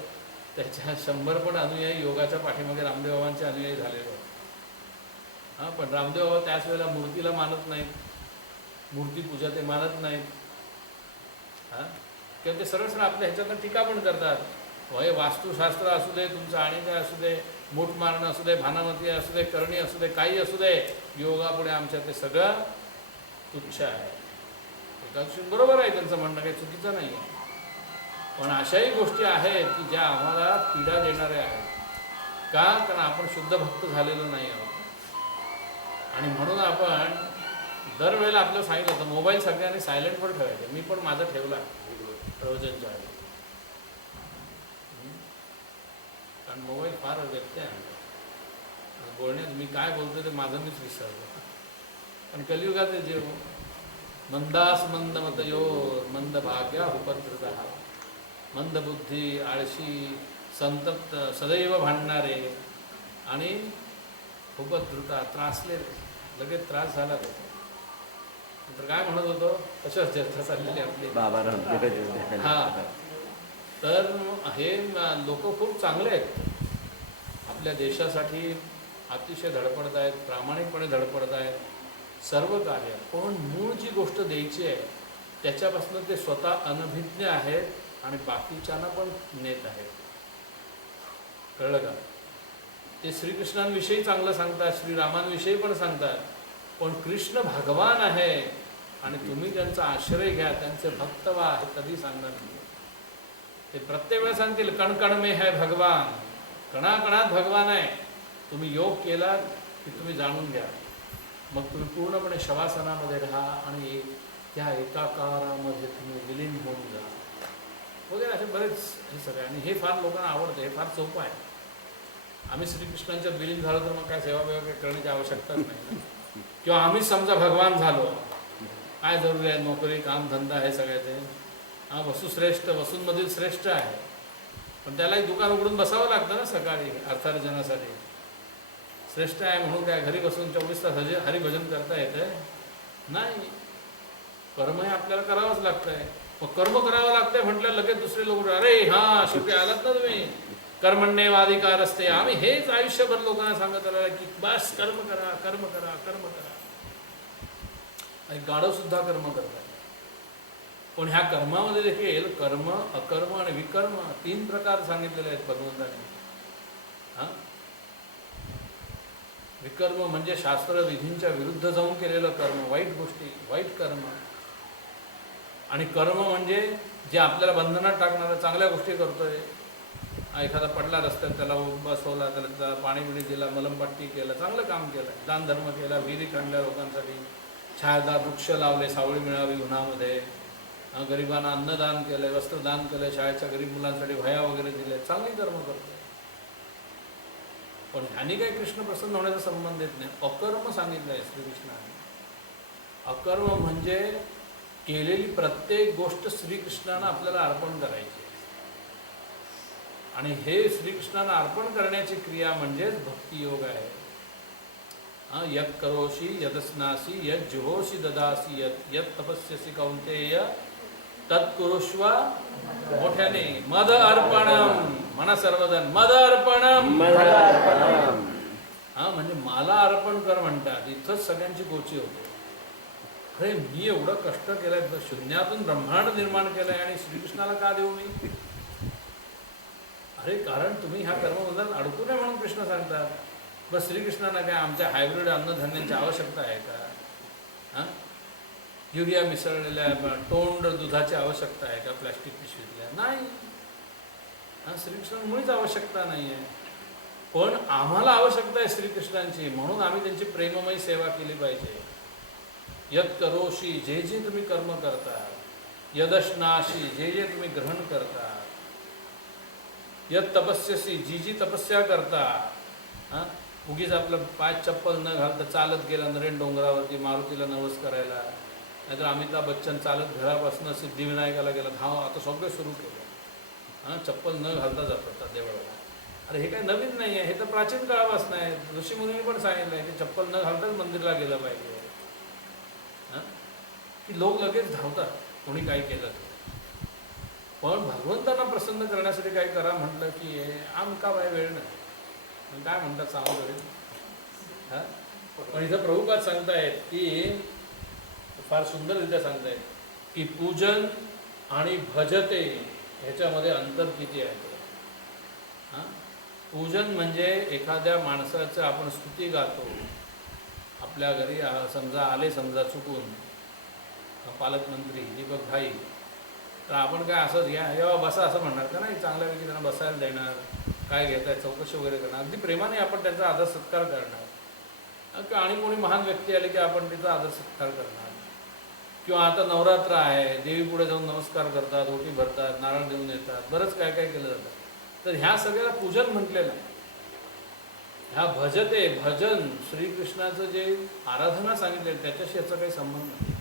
त्याच्या 100 पण अनुयायी योगाच्या पाठीमागे रामदेव बाबांचे अनुयायी झालेले आहेत. पण रामदेव बाबा त्याच वेळेला मूर्तीला मानत नाहीत, मूर्तीपूजा ते मानत नाहीत. किंवा ते सरळ सरळ आपल्या ह्याच्यातनं टीका पण करतात. हे वास्तुशास्त्र असू दे, तुमचं आणि काय असू दे, मूठ मारणं असू दे, भानामती असू दे, करणी असू दे, काही असू दे, योगापुढे आमच्या ते सगळं तुच्छ आहे. एका बरोबर आहे त्यांचं म्हणणं, काही चुकीचं नाही आहे. पण अशाही गोष्टी आहेत की ज्या आम्हाला पीडा देणाऱ्या आहेत. का? कारण आपण शुद्ध भक्त झालेलो नाही आहोत. आणि म्हणून आपण दरवेळेला आपल्याला सांगितलं होतं मोबाईल सगळ्यांनी सायलेंटवर ठेवायचं. मी पण माझा ठेवला प्रवचनच्या आधी, कारण मोबाईल फार व्यत्यय आहे बोलण्यात. मी काय बोलतो ते माझं मीच विसरतो. पण कलियुगात जे मंदास मंदमतयोर मंदभाग्या उपद्रुतः, मंदबुद्धी, आळशी, संतप्त, सदैव भांडणारे आणि उपद्रुता, त्रासले, लगेच त्रास झाला त्याचा. तर काय म्हणत होतो, कशावर चर्चा चाललेली आपली. हां, तर हे लोक खूप चांगले आहेत, आपल्या देशासाठी अतिशय धडपडत आहेत, प्रामाणिकपणे धडपडत आहेत सर्व कार्य. पण मूळ जी गोष्ट द्यायची आहे त्याच्यापासून ते स्वतः अनभिज्ञ आहेत आणि बाकीच्यांना पण नेत आहेत. कळलं का? ते श्रीकृष्णांविषयी चांगलं सांगतात, श्रीरामांविषयी पण सांगतात. पण कृष्ण भगवान आहे आणि तुम्ही त्यांचा आश्रय घ्या, त्यांचे भक्त व्हा, हे कधी सांगणार नाही. ते प्रत्येक वेळा सांगतील कणकण में है भगवान, कणाकणात भगवान आहे. तुम्ही योग केला की तुम्ही जाणून घ्या, मग तुम्ही पूर्णपणे शवासनामध्ये राहा आणि त्या एकाकारामध्ये तुम्ही विलीन होऊन जा वगैरे. असे बरेच हे सगळे. आणि हे फार लोकांना आवडतं, हे फार सोपं आहे. आम्ही श्रीकृष्णांच्या विलीन झालो तर मग काय सेवा वगैरे करण्याची आवश्यकताच नाही. किंवा आम्हीच समजा भगवान झालो, काय जरुरी आहे, नोकरी काम धंदा हे सगळ्याचे. वसुश्रेष्ठ, वसूंमधील श्रेष्ठ आहे. पण त्याला एक दुकान उघडून बसावं लागतं ना सकाळी अर्थार्जनासाठी. श्रेष्ठ आहे म्हणून काय घरी बसून 24 तास हरिभजन करता येतं नाही. कर्म हे आपल्याला करावंच लागतंय. मग कर्म करावं लागतंय म्हटलं लगेच दुसरे लोक अरे हां शेवटी आलात ना तुम्ही, कर्मण्येवाधिकार असते. आम्ही हेच आयुष्यभर लोकांना सांगत आलो की बस कर्म करा कर्म करा कर्म करा. आणि गाढव सुद्धा कर्म करतात. पण ह्या कर्मामध्ये देखील कर्म, अकर्म आणि विकर्म 3 प्रकार सांगितलेले आहेत भगवंताने. हां, विकर्म म्हणजे शास्त्र विधींच्या विरुद्ध जाऊन केलेलं कर्म, वाईट गोष्टी, वाईट कर्म. आणि कर्म म्हणजे जे आपल्याला बंधनात टाकणाऱ्या चांगल्या गोष्टी करतोय. एखादा पडला रस्त्यात त्याला बसवला, त्याला पाणी बिणी दिला, मलमपट्टी केलं, चांगलं काम केलं, दान धर्म केला, विहिरी खणल्या लोकांसाठी, छायादार वृक्ष लावले सावळी मिळावी उन्हामध्ये, गरिबांना अन्नदान केलंय, वस्त्रदान केलंय, शाळेच्या गरीब मुलांसाठी वह्या वगैरे दिले, चांगली कर्म करतोय. पण ह्यानी काही कृष्ण प्रसन्न होण्याचा संबंध येत नाही. अकर्म सांगितलं आहे श्रीकृष्णाने. अकर्म म्हणजे केलेली प्रत्येक गोष्ट श्रीकृष्णानं आपल्याला अर्पण करायची. आणि हे श्रीकृष्णांना अर्पण करण्याची क्रिया म्हणजेच भक्तियोग आहे. यत् करोषि यदस्नासि यत् जुहोषि ददासि यत् तपस्यसि कौंतेय तत्कुरुष्व मोठ्याने मद अर्पणम. म्हणा सर्वजण मद अर्पणम. हा म्हणजे मला अर्पण कर म्हणतात. इथंच सगळ्यांची गोची होते. अरे मी एवढं कष्ट केलंय, शून्यातून ब्रह्मांड निर्माण केलंय आणि श्रीकृष्णाला का देऊ मी? अरे कारण तुम्ही ह्या कर्मबंधनात अडकू नये म्हणून कृष्ण सांगतात. बस श्रीकृष्णांना काय आमच्या हायब्रिड अन्नधान्यांची आवश्यकता आहे का? हां, युरिया मिसळलेल्या तोंड दुधाची आवश्यकता आहे का प्लॅस्टिक पिशवीतल्या? नाही. हां, श्रीकृष्णांना मुळीच आवश्यकता नाही आहे. पण आम्हाला आवश्यकता आहे श्रीकृष्णांची, म्हणून आम्ही त्यांची प्रेममयी सेवा केली पाहिजे. यत् करोषि जे जे तुम्ही कर्म करता, यदश्नाशी जे जे तुम्ही ग्रहण करता, यत् तपस्यसी जी जी तपस्या करता. हां, उगीच आपलं पाय चप्पल न घालता चालत गेला नरेन डोंगरावरती मारुतीला नवस करायला, नाहीतर अमिताभ बच्चन चालत घरापासून सिद्धिविनायकाला गेला, धाव आता सगळं सुरू केलं. हां, चप्पल न घालता जातात देवळाला. अरे हे काही नवीन नाही आहे, हे तर प्राचीन काळापासून आहे. ऋषीमुनींनी पण सांगितलं आहे की चप्पल न घालताच मंदिरला गेलं पाहिजे. हां, की लोक लगेच धावतात कोणी काही केलं तर. पण भगवंतांना प्रसन्न करण्यासाठी काय करा म्हटलं की आमका बाय वेळ नाही, काय म्हणतात सांगू तरी. हां, पण इथं प्रभुपाद सांगतायत की फार सुंदररित्या सांगतायत की पूजन आणि भजते ह्याच्यामध्ये अंतर किती आहे. हां, पूजन म्हणजे एखाद्या माणसाचं आपण स्तुती गातो. आपल्या घरी समजा आले, समजा चुकून पालकमंत्री दीपक भाई, तर आपण काय असंच या बसा असं म्हणणार का? नाही, चांगल्यापैकी त्यांना बसायला देणार, काय घेत आहे चौकशी वगैरे करणार, अगदी प्रेमाने आपण त्यांचा आदर सत्कार करणार. आणि कोणी महान व्यक्ती आली की आपण तिचा आदर सत्कार करणार. किंवा आता नवरात्र आहे, देवी पुढे जाऊन नमस्कार करतात, ओटी भरतात, नारळ देऊन येतात, बरंच काय काय केलं जातं. तर ह्या सगळ्याला पूजन म्हटलेलं आहे. ह्या भजते भजन श्रीकृष्णाचं जे आराधना सांगितले त्याच्याशी याचा काही संबंध नाही.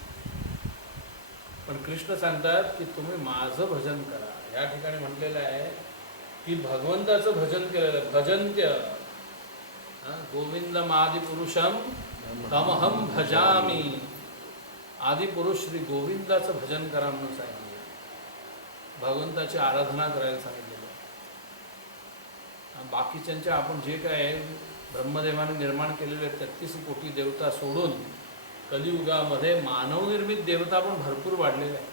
पण कृष्ण सांगतात की तुम्ही माझं भजन करा. या ठिकाणी म्हटलेलं आहे की भगवंताचं भजन केलेलं आहे. भजन्त्य गोविंदम आदिपुरुषम तमहम भजामी. आदिपुरुष श्री गोविंदाचं भजन करा म्हणून सांगितलं. भगवंताची आराधना करायला सांगितलेलं. बाकीच्यांच्या आपण जे काय ब्रह्मदेवाने निर्माण केलेले 33 कोटी देवता सोडून कलियुगामध्ये मानवनिर्मित देवता पण भरपूर वाढलेल्या आहेत.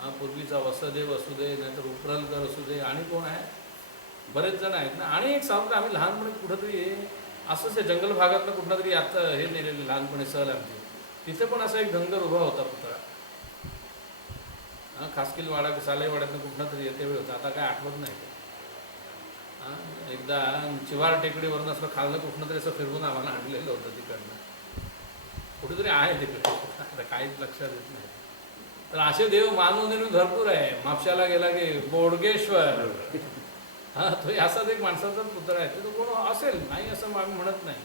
हां, पूर्वीचा वसुदेव असू दे, नाहीतर उपरलकर असू दे, आणि कोण आहे, बरेच जण आहेत ना. आणि एक सांगतो, आम्ही लहानपणी कुठंतरी असंच आहे जंगल भागातलं कुठं तरी आता हे नेलेलं लहानपणी सहल आमची, तिथे पण असा एक धनगर उभा होता पुतळा. हां, खासकीलवाडा सालेवाड्यातनं कुठं तरी येते वेळ होता, आता काय आठवत नाही. हां, एकदा चिवार टेकडीवरून असं खाल्लं कुठनं तरी असं फिरवून आम्हाला आणलेलं होतं तिकडनं. कुठेतरी आहे तिकडे, आता काहीच लक्षात येत नाही. तर असे देव मानवनिर्मित भरपूर आहे. म्हापशाला गेला की बोडगेश्वर, हां, तो असाच एक माणसाचा पुतळा आहे. तो कोण असेल, नाही असं आम्ही म्हणत नाही.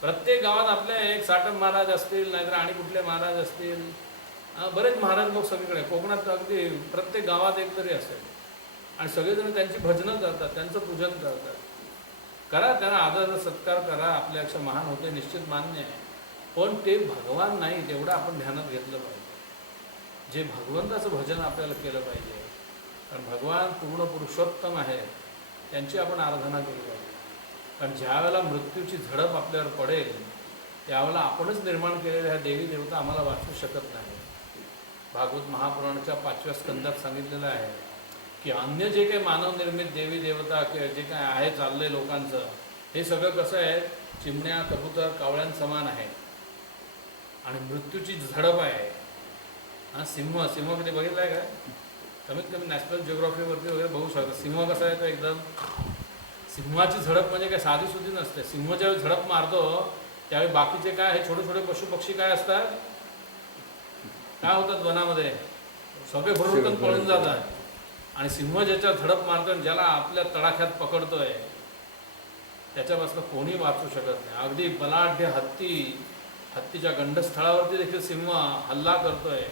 प्रत्येक गावात आपल्या एक साटम महाराज असतील, नाहीतर आणि कुठले महाराज असतील. बरेच महाराज लोक सगळीकडे, कोकणात अगदी प्रत्येक गावात एक तरी असेल. आणि सगळेजण त्यांची भजनं करतात, त्यांचं पूजन करतात. करा, त्यांना आदर सत्कार करा, आपल्यापेक्षा महान होते निश्चित मान्य आहे, पण ते भगवान नाही तेवढं आपण ध्यानात घेतलं पाहिजे. जे भगवंताचं भजन आपल्याला केलं पाहिजे, कारण भगवान पूर्ण पुरुषोत्तम आहे, त्यांची आपण आराधना केली पाहिजे. कारण ज्या वेळेला मृत्यूची झडप आपल्यावर पडेल त्यावेळेला आपणच निर्माण केलेल्या ह्या देवी देवता आम्हाला वाचू शकत नाही. भागवत महापुराणाच्या 5व्या स्कंदात सांगितलेलं आहे की अन्य जे काही मानवनिर्मित देवी देवता किंवा जे काय आहे चाललंय लोकांचं, हे सगळं कसं आहे, चिमण्या कबूतर कावळ्यांसमान आहे. आणि मृत्यूची झडप आहे. सिंह कधी बघितलं आहे का? कमीत कमी नॅशनल जिओग्राफीवरती वगैरे बघू शकता. सिंह कसा आहे तो एकदम, सिंहाची झडप म्हणजे काय साधी सुधी नसते. सिंह ज्यावेळी झडप मारतो त्यावेळी बाकीचे काय हे छोटे छोटे पशु पक्षी काय असतात, काय होतात वनामध्ये, सगळे भरपूर पळून जातात. आणि सिंह ज्याच्या झडप मारतोय, ज्याला आपल्या तडाख्यात पकडतोय, त्याच्यापासून कोणी वाचू शकत नाही. अगदी बलाढ्य हत्तीच्या गंडस्थळावरती देखील सिंह हल्ला करतोय,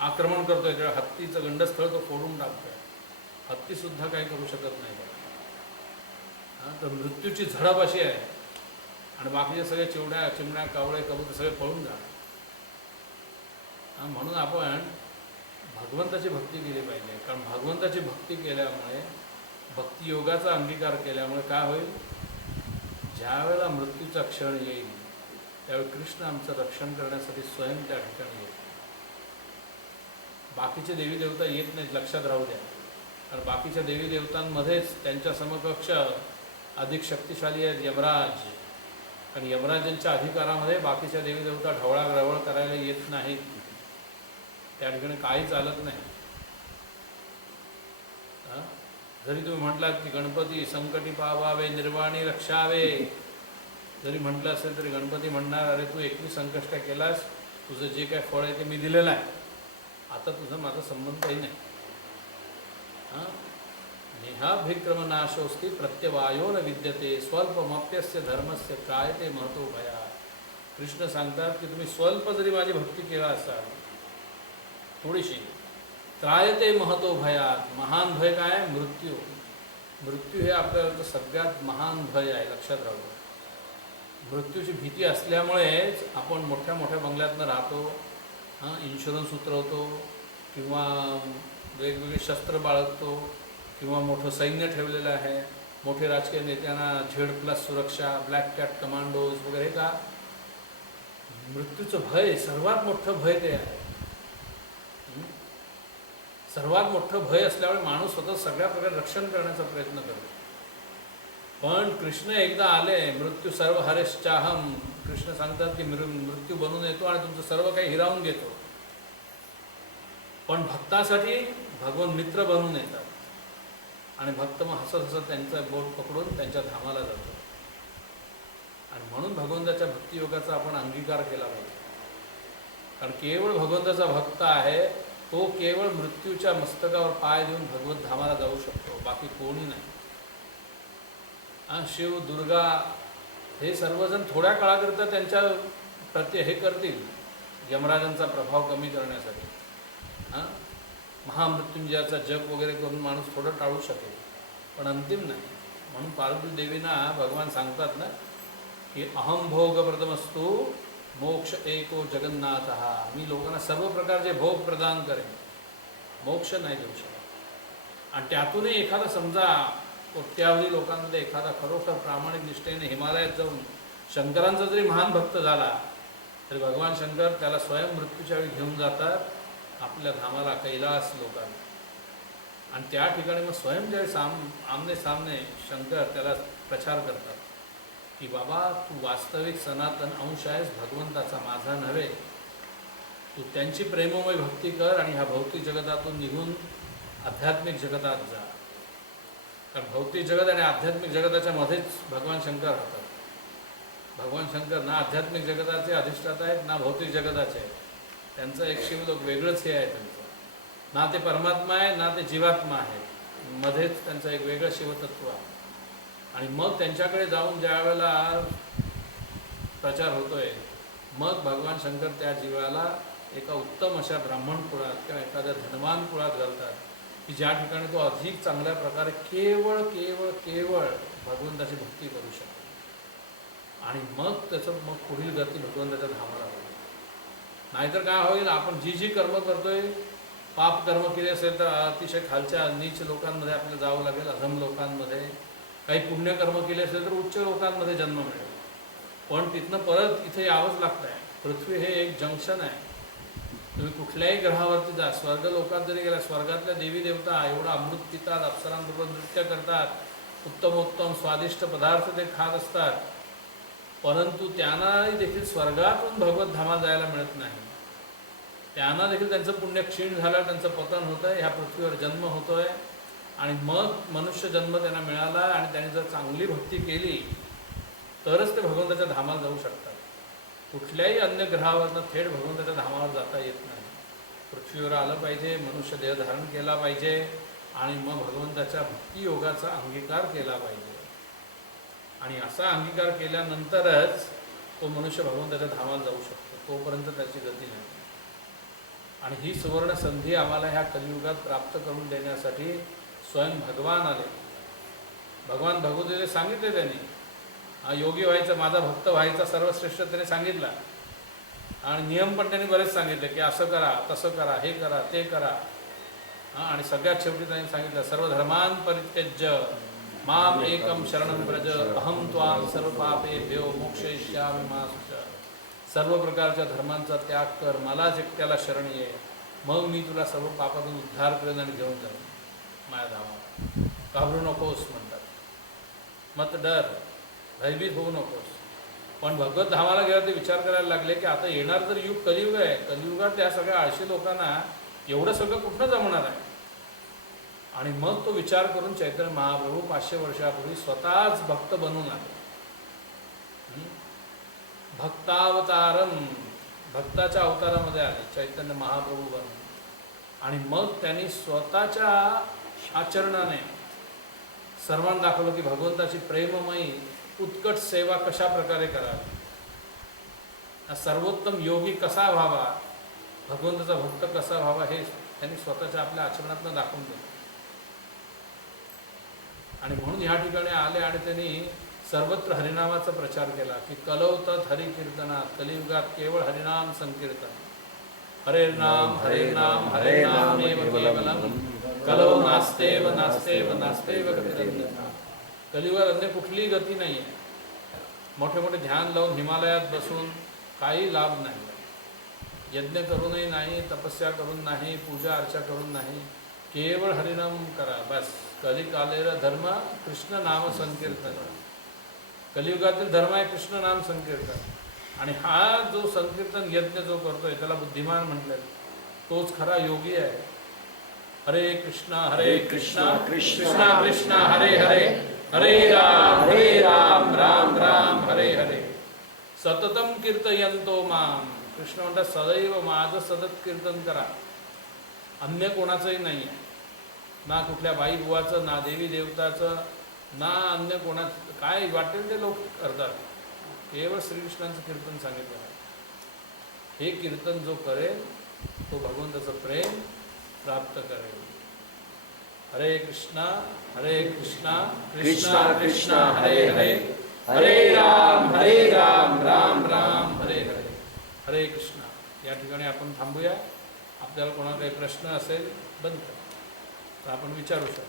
आक्रमण करतोय, तेव्हा हत्तीचं गंडस्थळ तो फोडून टाकतोय. हत्तीसुद्धा काही करू शकत नाही. तर मृत्यूची झडप अशी आहे. आणि बाकीचे सगळे चिमण्या कावळे कबूतर सगळे पळून जाणार. म्हणून आपण भगवंताची भक्ती केली पाहिजे. कारण भगवंताची भक्ती केल्यामुळे, भक्तियोगाचा अंगीकार केल्यामुळे काय होईल, ज्या वेळेला मृत्यूचा क्षण येईल त्यावेळी कृष्ण आमचं रक्षण करण्यासाठी स्वयं त्या ठिकाणी येईल. बाकीचे देवी देवता येत नाहीत, लक्षात राहू द्या. कारण बाकीच्या देवी देवतांमध्येच त्यांच्या समकक्ष अधिक शक्तिशाली आहेत यमराज. कारण यमराजांच्या अधिकारामध्ये बाकीच्या देवी देवता ढवळाढवळ करायला येत नाहीत, त्या ठिकाणी काही चालत नाही. जरी तुम्ही म्हटलात की गणपती संकटी पावावे निर्वाणी रक्षावे, जरी म्हटलं असेल तरी गणपती म्हणणार, अरे तू 21 संकष्ट केलास, तुझं जे काय फळ आहे ते मी दिलेलं आहे, आता तुझा माझा संबंधही नाही. नेहाभिक्रमनाशोस्ती प्रत्यवायो न विद्यते स्वल्पमप्यस्य धर्मस्य त्रायते महतो भया. कृष्ण सांगतात की तुम्ही स्वल्प जरी माझी भक्ती केला असाल, थोडीशी, त्रायते महतो भयात. महान भय काय? मृत्यू. मृत्यू हे आपल्याला सगळ्यात महान भय आहे, लक्षात राहू. मृत्यूची भीती असल्यामुळेच आपण मोठ्या मोठ्या बंगल्यातनं राहतो, इन्शुरन्स उतरवतो, किंवा वेगवेगळे शस्त्र बाळगतो, किंवा मोठं सैन्य ठेवलेलं आहे, मोठे राजकीय नेत्यांना Z+ सुरक्षा, ब्लॅक कॅट कमांडोज वगैरे. का? मृत्यूचं भय, सर्वात मोठं भय ते आहे. सर्वात मोठं भय असल्यामुळे माणूस स्वतः सगळ्या प्रकारे रक्षण करण्याचा प्रयत्न करतो. पण कृष्ण एकदा आले, मृत्यू सर्व हरेश्चाहम, कृष्ण सांगतात की मृत्यू बनून येतो आणि तुमचं सर्व काही हिरावून घेतो. पण भक्तासाठी भगवान मित्र बनून येतात आणि भक्त मग हसत हसत त्यांचा बोट पकडून त्यांच्या धामाला जातो. आणि म्हणून भगवंताच्या भक्तियोगाचा आपण अंगीकार केला पाहिजे. कारण केवळ भगवंताचा भक्त आहे तो केवळ मृत्यूच्या मस्तकावर पाय देऊन भगवत धामाला जाऊ शकतो, बाकी कोणी नाही. शिव, दुर्गा हे सर्वजण थोड्या काळाकरिता त्यांच्या हे करतील, यमराजांचा प्रभाव कमी करण्यासाठी. महामृत्युंजयाचा जप वगैरे करून माणूस थोडं टाळू शकेल, पण अंतिम नाही. म्हणून पार्वती देवींना भगवान सांगतात ना की अहम भोग प्रथमस्तु मोक्ष एको जगन्नाथ. मी लोकांना सर्व प्रकारचे भोग प्रदान करेन, मोक्ष नाही देऊ शकत. आणि त्यातूनही एखादा समजा कोट्यावधी लोकांमध्ये एखादा खरोखर प्रामाणिक निष्ठेने हिमालयात जाऊन शंकरांचा जरी महान भक्त झाला तरी भगवान शंकर त्याला स्वयं मृत्यूच्या वेळी घेऊन जातात आपल्या धामाला, कैलास लोकांना. आणि त्या ठिकाणी मग स्वयं ज्यावेळी आमने सामने शंकर त्याला प्रचार करतात की बाबा तू वास्तविक सनातन अंश आहेस भगवंताचा, माझा नव्हे. तू त्यांची प्रेममय भक्ती कर आणि ह्या भौतिक जगतातून निघून आध्यात्मिक जगतात जा. कारण भौतिक जगत आणि आध्यात्मिक जगताच्या मध्येच भगवान शंकर राहतात. भगवान शंकर ना आध्यात्मिक जगताचे अधिष्ठाता आहेत ना भौतिक जगताचे आहेत. त्यांचं एक शिवलोक वेगळंच हे आहे त्यांचं. ना ते परमात्मा आहे ना ते जीवात्मा आहे, मध्येच त्यांचं एक वेगळं शिवतत्व आहे. आणि मग त्यांच्याकडे जाऊन ज्या वेळेला प्रचार होतोय मग भगवान शंकर त्या जीवाला एका उत्तम अशा ब्राह्मण कुळात किंवा एखाद्या धनवान कुळात घालतात की ज्या ठिकाणी तो अधिक चांगल्या प्रकारे केवळ केवळ केवळ भगवंताची भक्ती करू शकतो आणि मग त्याचं मग पुढील गती भगवंताच्या धामाला होईल. नाहीतर काय होईल, आपण जी जी कर्म करतोय, पाप कर्म केले असेल तर अतिशय खालच्या नीच लोकांमध्ये आपल्याला जावं लागेल, अधम लोकांमध्ये. काही पुण्यकर्म केले असेल तर उच्च लोकांमध्ये जन्म मिळेल. पण तिथनं परत इथे यावंच लागतं आहे. पृथ्वी हे एक जंक्शन आहे. तुम्ही कुठल्याही ग्रहावरती जा, स्वर्ग लोकात जरी गेला, स्वर्गातल्या देवी देवता एवढा अमृत पितात, अप्सरांबरोबर नृत्य करतात, उत्तमोत्तम स्वादिष्ट पदार्थ ते खात असतात, परंतु त्यांनाही देखील स्वर्गातून भगवत धामात जायला मिळत नाही. त्यांना देखील त्यांचं पुण्य क्षीण झालं, त्यांचं पतन होतं आहे, ह्या पृथ्वीवर जन्म होतो आहे. आणि मग मनुष्य जन्म त्यांना मिळाला आणि त्यांनी जर चांगली भक्ती केली तरच ते भगवंताच्या धामाला जाऊ शकतात. कुठल्याही अन्य ग्रहावरनं थेट भगवंताच्या धामावर जाता येत नाही. पृथ्वीवर आलं पाहिजे, मनुष्य देह धारण केला पाहिजे आणि मग भगवंताच्या भक्तियोगाचा अंगीकार केला पाहिजे. आणि असा अंगीकार केल्यानंतरच तो मनुष्य भगवंताच्या धामाला जाऊ शकतो. तोपर्यंत त्याची गती नाही. आणि ही सुवर्ण संधी आम्हाला ह्या कलियुगात प्राप्त करून देण्यासाठी स्वयं भगवान आले. भगवान भगवद्गीतेत सांगितले त्यांनी, हा योगी व्हायचं, माझा भक्त व्हायचा सर्वश्रेष्ठ त्याने सांगितला. आणि नियम पण त्यांनी बरेच सांगितले की असं करा, तसं करा, हे करा, ते करा. आणि सगळ्यात शेवटी त्यांनी सांगितलं, सर्व धर्मान परित्यज्य माम एकम शरणं व्रज अहम त्वां सर्व पापेभ्यो मोक्षयिष्यामि मा शुचः. सर्व प्रकारच्या धर्मांचा त्याग कर, मलाच एकट्याला शरण ये, मग मी तुला सर्व पापातून उद्धार करेन आणि घेऊन जाईन माझ्या धामाला. घाबरू नकोस म्हणतात, मत डर, भयभीत होऊ नकोस. पण भगवत धामाला गेला ते विचार करायला लागले की आता येणार जर युग कलियुग आहे, कलियुगात त्या सगळ्या आळशी लोकांना एवढं सगळं कुठनं जमणार आहे. आणि मग तो विचार करून चैतन्य महाप्रभू 500 वर्षापूर्वी स्वतःच भक्त बनून आले. भक्तावतारम, भक्ताच्या अवतारामध्ये आले चैतन्य महाप्रभू बनून. आणि मग त्यांनी स्वतःच्या आचरणाने सर्वांना दाखवलं की भगवंताची प्रेममयी उत्कट सेवा कशा प्रकारे करावी, सर्वोत्तम योगी कसा व्हावा, भगवंताचा भक्त कसा व्हावा, हे त्यांनी स्वतःच्या आपल्या आचरणातून दाखवून दिलं. आणि म्हणून ह्या ठिकाणी आले आणि त्यांनी सर्वत्र हरिनामाचा प्रचार केला की कलौतत हरिकीर्तनात, कलियुगात केवळ हरिनाम संकीर्तन. हरे नाम हरे नाम हरे नाम एव केवलम कलौ नास्तेव नास्तेव नास्तेव गतिरन्यथा. कलियुगात अन्य कुठलीही गती नाही आहे. मोठे मोठे ध्यान लावून हिमालयात बसून काही लाभ नाही. यज्ञ करूनही नाही, तपस्या करून नाही, पूजा अर्चा करून नाही, केवळ हरिनाम करा बस. कलिकालेर धर्म कृष्ण नाम संकीर्तन. कलियुगातील धर्म आहे कृष्ण नाम संकीर्तन. आणि हा जो संकीर्तन यज्ञ जो करतोय त्याला बुद्धिमान म्हटलं, तोच खरा योगी आहे. हरे कृष्णा कृष्णा कृष्णा हरे हरे, हरे राम राम राम हरे हरे. सततम कीर्तयंतो माम. कृष्ण म्हणतात सदैव माझं सतत कीर्तन करा. अन्य कोणाचंही नाही आहे, ना कुठल्या बाई बुवाचं, ना देवी देवताचं, ना अन्य कोणाचं. काय वाटेल ते लोक करतात, केवळ श्रीकृष्णांचं कीर्तन सांगितलं आहे. हे कीर्तन जो करेल तो भगवंताचं प्रेम प्राप्त करेल. हरे कृष्णा कृष्णा कृष्णा हरे हरे, हरे राम राम राम हरे हरे. हरे कृष्णा. या ठिकाणी आपण थांबूया. आपल्याला कोणाला काही प्रश्न असेल बंद कर तर आपण विचारू शकतो.